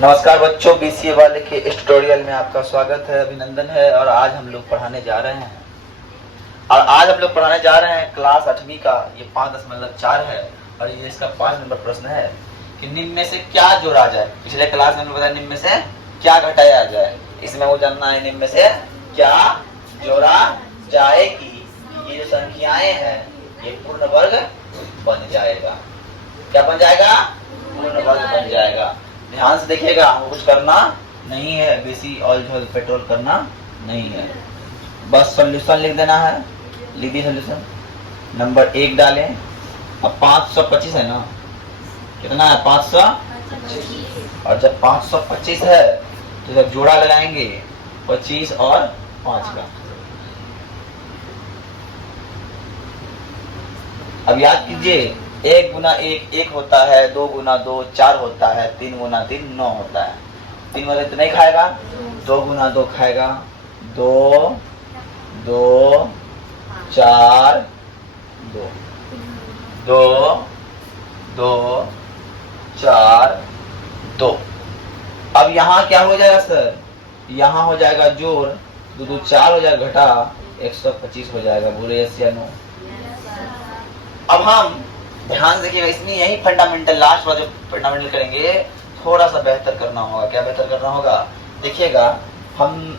नमस्कार बच्चों, बीसीए वाले के इस ट्यूटोरियल में आपका स्वागत है, अभिनंदन है। और आज हम लोग पढ़ाने जा रहे हैं क्लास 8वीं का ये 5.4 है। और ये इसका 5 नंबर प्रश्न है कि निम्न में से क्या जोड़ा जाए। पिछले क्लास में हमने बताया निम्न में से क्या घटाया जाए। इसमें वो जानना है निम्न में से क्या जोड़ा जाए कि ये जो संख्याएं हैं ये पूर्ण वर्ग बन जाएगा। क्या बन जाएगा? पूर्ण वर्ग बन जाएगा। ध्यान से देखिएगा, हमको कुछ करना नहीं है, बेसी ऑयल झोल पेट्रोल करना नहीं है, बस सॉल्यूशन लिख देना है। लिख दी सॉल्यूशन। नंबर 1 डालें। अब 525 है ना, कितना है? 525। और जब 525 है तो जब जोड़ा लगाएंगे 25 और 5 का। अब याद कीजिए, 1 गुना 1 1 होता है, 2 गुना 2 4 होता है, 3 गुना 3 9 होता है। 3 वाले तो नहीं खाएगा, 2 गुना 2 खाएगा। 2 2 4 2 2 2 4 2। अब यहाँ क्या हो जाएगा सर? यहाँ हो जाएगा जोड़, 2 2 4 हो जाएगा, घटा 125 हो जाएगा। बोले यस या नो? अब हम ध्यान से देखिएगा, इसमें यही फंडामेंटल लास्ट वाला जो फंडामेंटल करेंगे थोड़ा सा बेहतर करना होगा। क्या बेहतर करना होगा? देखिएगा, हम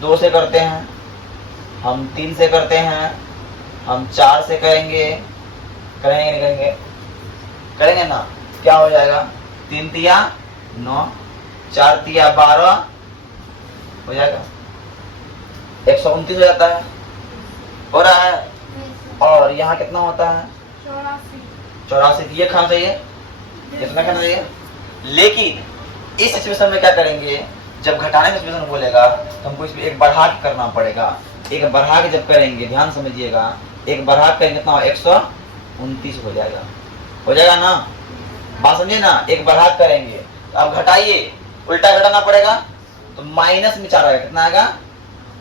2 से करते हैं, हम 3 से करते हैं, हम 4 से करेंगे। करेंगे नहीं करेंगे? करेंगे ना। क्या हो जाएगा? 3 तिया 9, 4 तिया 12 हो जाएगा, 129 हो जाता है। हो रहा है। और यहाँ कितना होता है? 84। ये खाना चाहिए, कितना खाना चाहिए? लेकिन इस सिचुएशन में क्या करेंगे? जब घटाने का सिचुएशन बोलेगा तो हमको इसमें एक बढ़ा के करना पड़ेगा। एक बढ़ा के जब करेंगे, ध्यान समझिएगा, एक बढ़ा के करेंगे कितना? 129 हो जाएगा। हो जाएगा ना? बात समझिए ना। एक बढ़ा के करेंगे, अब घटाइए, उल्टा घटाना पड़ेगा तो माइनस में 4 आएगा। कितना आएगा?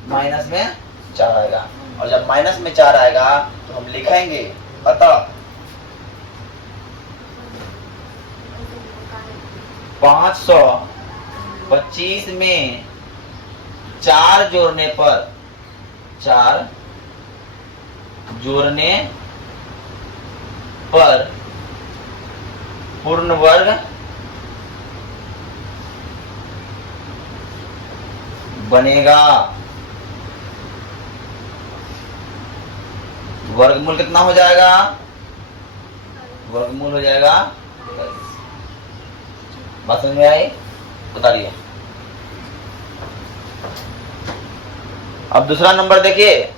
माइनस में 4 आएगा। और जब माइनस में 4 आएगा तो हम लिखेंगे अतः 525 में 4 जोड़ने पर पूर्ण वर्ग बनेगा। वर्गमूल कितना हो जाएगा? वर्गमूल हो जाएगा 10। बात समझ में आई? उतारिए। अब दूसरा नंबर देखिए,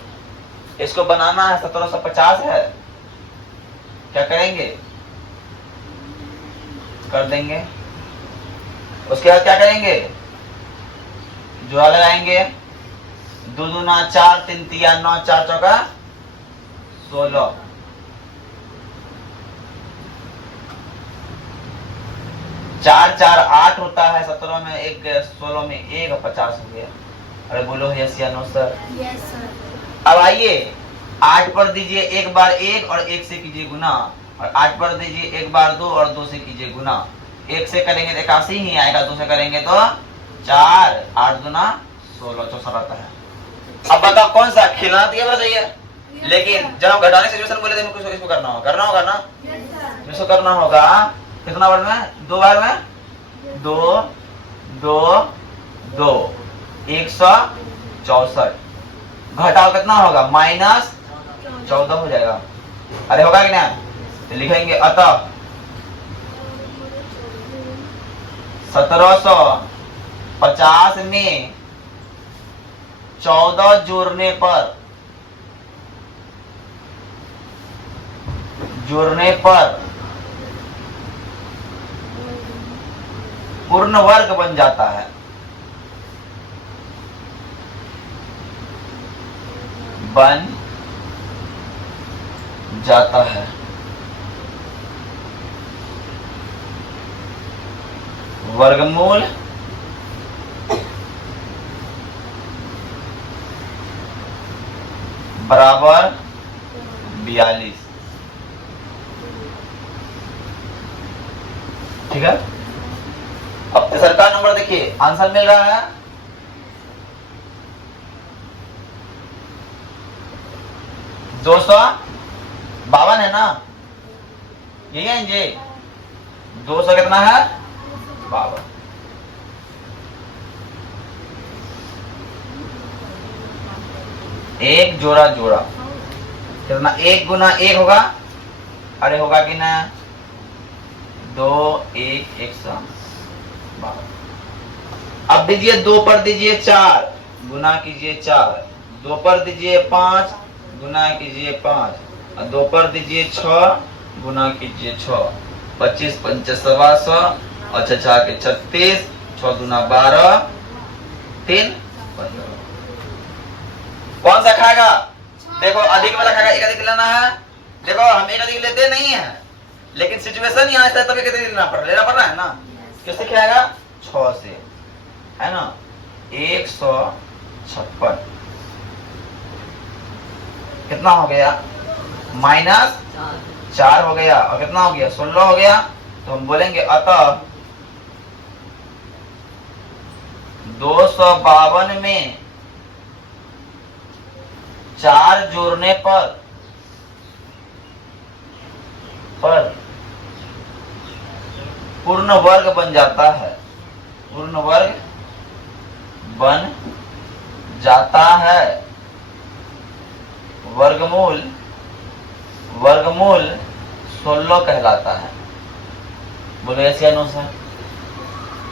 इसको बनाना है 1750 है। क्या करेंगे? कर देंगे। उसके बाद क्या करेंगे? जोड़ा लगाएंगे। 2 दूना 4, 3 तिया 9, 4 चौका 16। 4 4 8 होता है, 17 में 1 गया, 16 में 1 और 50 हो गया। अरे बोलो यस या नो सर? Yes sir. अब आइए, 8 पर दीजिए 1 बार 1 और 1 से कीजिए गुना, और 8 पर दीजिए 1 बार 2 और 2 से कीजिए गुना। 1 से करेंगे तो 81 ही आएगा, 2 से करेंगे तो 4, 8 दूना 16, 64 आता है। अब बताओ कौन सा खिलाना दिया चाहिए? लेकिन जब हम घटाने सिचुएशन बोले थे इसको करना होगा ना? इसको करना होगा। कितना बार में? 2 बार में 2 2 2 164। घटाओ कितना होगा? माइनस 14 हो जाएगा। अरे होगा कि नहीं? तो लिखेंगे अतः 1750 में 14 जोड़ने पर पूर्ण वर्ग बन जाता है। वर्गमूल बराबर 42। ठीक है। अब तीसरा नंबर देखिए, आंसर मिल रहा है 252 है ना, यही है जी। 200 कितना है 52। एक जोड़ा जोड़ा कितना, 1 गुना 1 होगा, अरे होगा कि ना, 2 1 152। अब दीजिए 2 पर दीजिए 4 गुना कीजिए 4, 2 पर दीजिए 5 गुना कीजिए 5, और 2 पर दीजिए 6 गुना कीजिए 6, 25 पंचे 125 और 6 के 36, 6 दूना 12, 3 15। कौन सा खाएगा? देखो अधिक वाला खाएगा, एक अधिक लेना है। देखो हम एक अधिक लेते नहीं है, लेकिन सिचुएशन यहाँ से तभी कितने लेना पड़ रहा है ना। किससे खाएगा? 6 से, है ना। 156 कितना हो गया? -4 हो गया, और कितना हो गया? 16 हो गया। तो हम बोलेंगे अतः 252 में 4 जोड़ने पर पूर्ण वर्ग बन जाता है, पूर्ण वर्ग बन जाता है। वर्गमूल 16 कहलाता है। बोलो ऐसे या नो सर?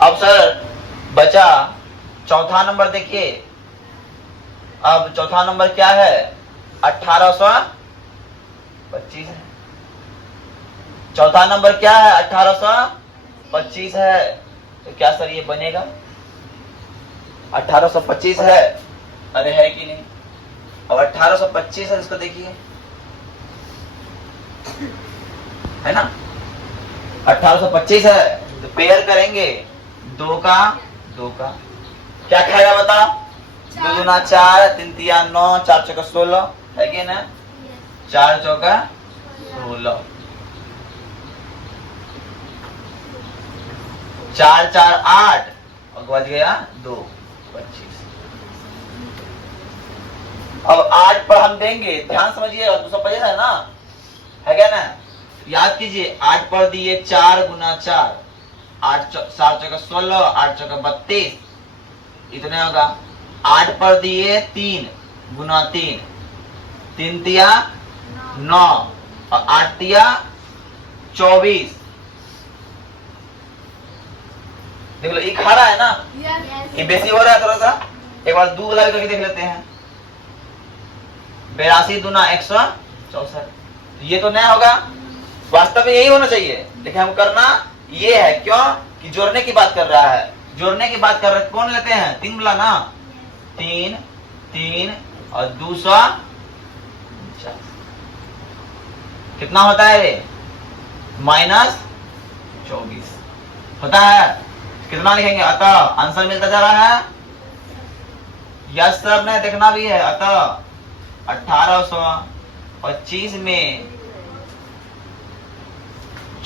अब सर बचा चौथा नंबर देखिए। अब चौथा नंबर क्या है? 1825 है। चौथा नंबर क्या है? 1825 है। तो क्या सर ये बनेगा? 1825 है, अरे है कि नहीं? अब 1825 है, इसको देखिए, है ना। 1825 है, तो पेयर करेंगे 2 का 2 का, क्या खाएगा बता? 2 दूना 4, 3 तिया 9, 4 चौका 16, है कि ना। 4 चौका 16, 4 4 8, और बच गया 2 25। अब 8 पर हम देंगे, ध्यान समझिएगा, 250 है ना, है क्या ना। याद कीजिए, 8 पर दिए 4 गुना 4, 8 4 चौका 16, 8 चौका 32, इतने होगा। 8 पर दिए 3 गुना 3, 3 तिया 9, और 8 तिया 24। देख लो, ये खा रहा है ना, ये बेसी हो रहा है थोड़ा सा। एक बार 2 वाला करके देख लेते हैं। 82 दूना 164, ये तो नहीं होगा, वास्तव में यही होना चाहिए, लेकिन हम करना ये है, क्यों कि जोड़ने की बात कर रहा है। जोड़ने की बात कर रहे, कौन लेते हैं? 3 वाला ना, 3 3 और 250 कितना होता है ये? -24 होता है। कितना लिखेंगे? अतः आंसर मिलता जा रहा है। यस सर, ने देखना भी है। अतः 1825 में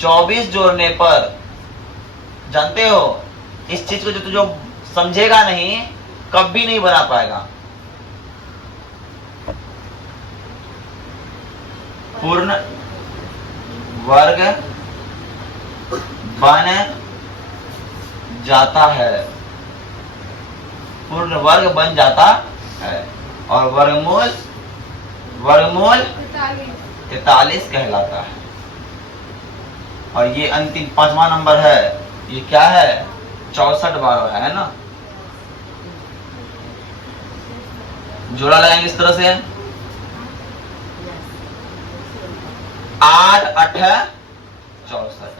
24 जोड़ने पर, जानते हो इस चीज को जो समझेगा नहीं, कभी नहीं बना पाएगा। पूर्ण वर्ग बन जाता है, पूर्ण वर्ग बन जाता है, और वर्गमूल 43 कहलाता है। और ये अंतिम 5वां नंबर है, ये क्या है? 64 बार है ना। जोड़ा लगाएंगे इस तरह से, 8 8 64।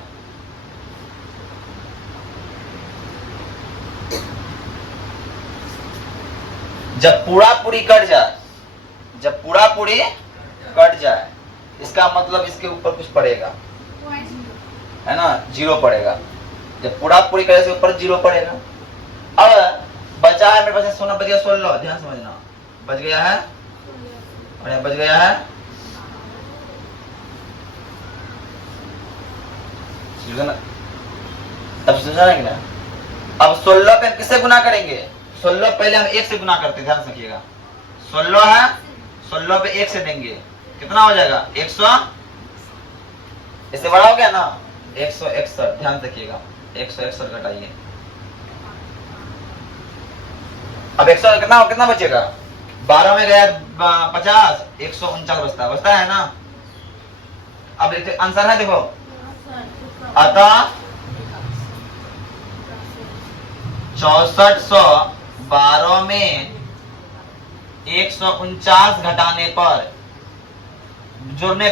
जब पूरा पूरी कट जाए, जब पूरा पूरी कट जाए, इसका मतलब इसके ऊपर कुछ पड़ेगा, है ना, 0 पड़ेगा। जब पूरा पूरी कटे से ऊपर 0 पड़ेगा। अब बचा है मेरे पास, सोना बच गया 16, ध्यान समझना, बच गया है, और यहाँ बच गया है, तब समझा ना। अब 16 पे किससे गुना करेंगे? 16 पहले हम 1 से गुना करते, ध्यान रखिएगा। 16 है, 16 पे 1 से देंगे, कितना हो जाएगा? 100। इससे बड़ा हो गया ना, 161। ध्यान रखिएगा, 161 घटाइए। अब 100 कितना बचेगा? 12 में गया 50, 149 बचता है ना। अब आंसर है, देखो, अतः 6412 में 149 घटाने पर, जोड़ने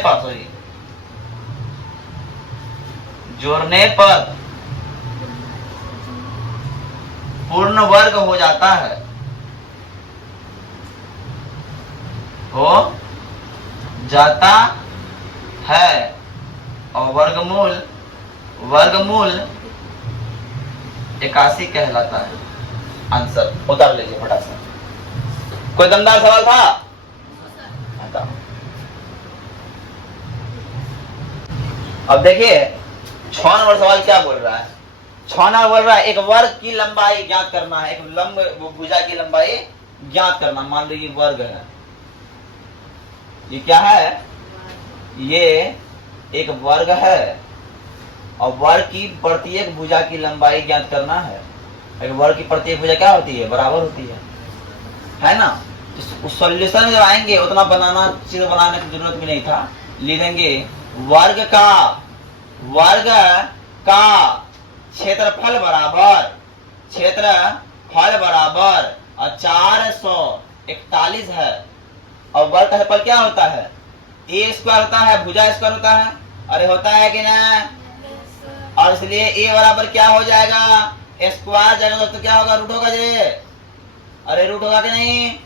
पर पूर्ण वर्ग हो जाता है, और वर्गमूल 81 कहलाता है। आंसर उतार लीजिए फटाक से। कोई दमदार सवाल था? अब देखिए 6 नंबर सवाल क्या बोल रहा है। 6 नंबर बोल रहा है एक वर्ग की लंबाई ज्ञात करना है, एक लंब भुजा की लंबाई ज्ञात करना। मान लो ये वर्ग है, ये क्या है? ये एक वर्ग है और वर्ग की प्रत्येक भुजा की लंबाई ज्ञात करना है। एक वर्ग की प्रत्येक भुजा क्या होती है? बराबर होती है ना। तो उस सॉल्यूशन में जब आएंगे उतना चीज बनाने की जरूरत भी नहीं था। ले लेंगे वर्ग का क्षेत्रफल बराबर और 441 है, और वर्ग का क्षेत्रफल क्या होता है? ए स्क्वायर होता है, भुजा स्क्वायर होता है। अरे होता है कि ना? और इसलिए ए बराबर क्या हो जाएगा? स्क्वायर जाएगा तो क्या होगा? रूट होगा जी। अरे रूट होगा कि नहीं?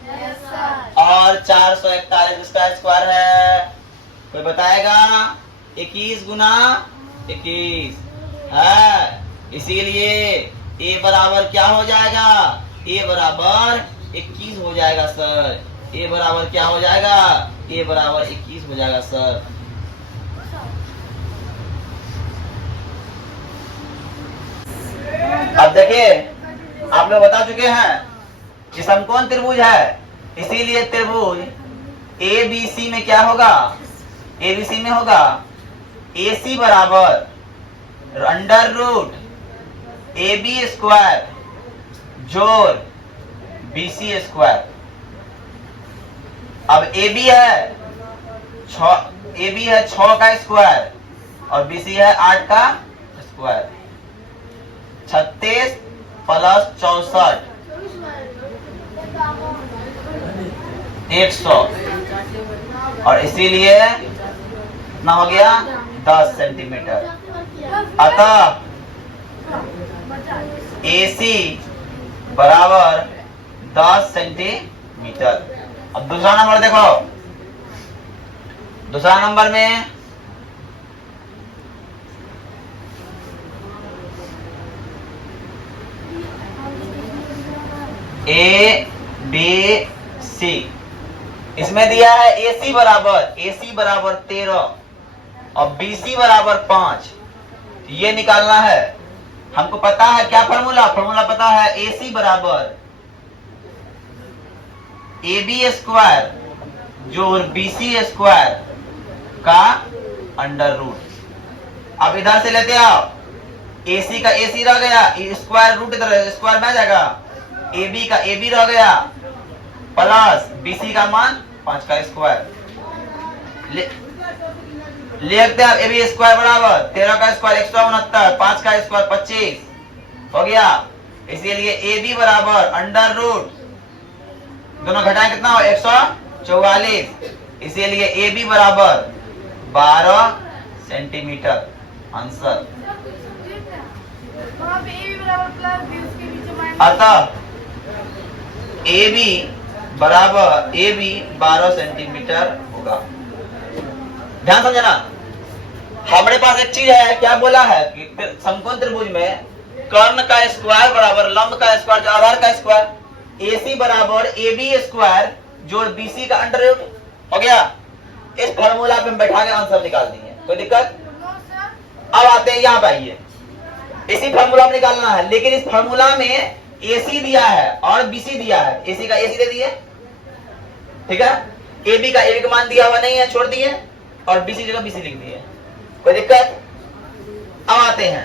और 441 इसका स्क्वायर है, कोई बताएगा? 21 गुना 21 है, इसीलिए ए बराबर क्या हो जाएगा? ए बराबर 21 हो जाएगा सर। ए बराबर क्या हो जाएगा? ए बराबर 21 हो जाएगा सर। अब देखिए आप लोग बता चुके हैं कि समकोण त्रिभुज है, इसीलिए त्रिभुज एबीसी में क्या होगा? एबीसी में होगा AC बराबर अंडर रूट AB स्क्वायर जोड़ BC स्क्वायर। अब AB है 6 का स्क्वायर और BC है 8 का स्क्वायर। 36 प्लस 64 100, और इसीलिए ना हो गया 10 सेंटीमीटर। अतः AC बराबर 10 सेंटीमीटर। अब दूसरा नंबर देखो, दूसरा नंबर में ABC, इसमें दिया है AC बराबर 13 और BC बराबर 5। ये निकालना है। हमको पता है क्या फॉर्मूला पता है। AC बराबर AB स्क्वायर जोड़ BC स्क्वायर का अंडर रूट। अब इधर से लेते आओ, AC का AC रह गया, स्क्वायर रूट इधर स्क्वायर में आ जाएगा, AB का AB रह गया प्लस BC का मान 5 का स्क्वायर। लिखते हैं AB स्क्वायर बराबर 13 का स्क्वायर 169, 5 का स्क्वायर 25 हो गया। इसीलिए AB बराबर अंडर रूट, दोनों घटाएं कितना हो? 144। इसीलिए AB बराबर 12 सेंटीमीटर। आंसर। अतः AB बराबर 12 सेंटीमीटर होगा। ध्यान समझना, हमारे पास एक चीज है, क्या बोला है कि समकोण त्रिभुज में कर्ण का स्क्वायर बराबर लंब का स्क्वायर जो आधार का स्क्वायर, AC बराबर AB स्क्वायर जोड़ BC का अंडर रूट हो गया। इस फॉर्मूला पे हम बैठा के आंसर निकाल देंगे, कोई दिक्कत? अब आते हैं यहाँ पे, आइए इसी फार्मूला में निकालना है, लेकिन इस फार्मूला में AC दिया है और BC दिया है। AC का AC दे दिए, ठीक है। AB का AB का मान दिया हुआ नहीं है, छोड़ दिए, और BC जगह BC लिख दिए। कोई दिक्कत? अब आते हैं,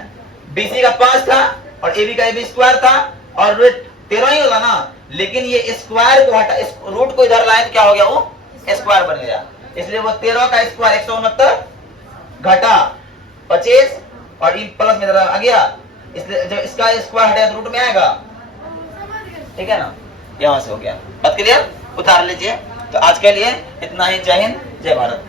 BC का 5 था और AB का AB स्क्वायर था, और रूट 13 ही होगा ना, लेकिन ये स्क्वायर को हटा, इस रूट को इधर लाए तो क्या हो गया, वो स्क्वायर बन गया। इसलिए वो 13 का स्क्वायर 169 घटा 25 और इन प्लस में इधर आ गया, इसलिए जब इसका स्क्वायर हटेगा तो रूट में आएगा, ठीक है ना। यहां से हो गया, बात क्लियर, उतार लीजिए। तो आज के लिए इतना ही। जय हिंद, जय भारत।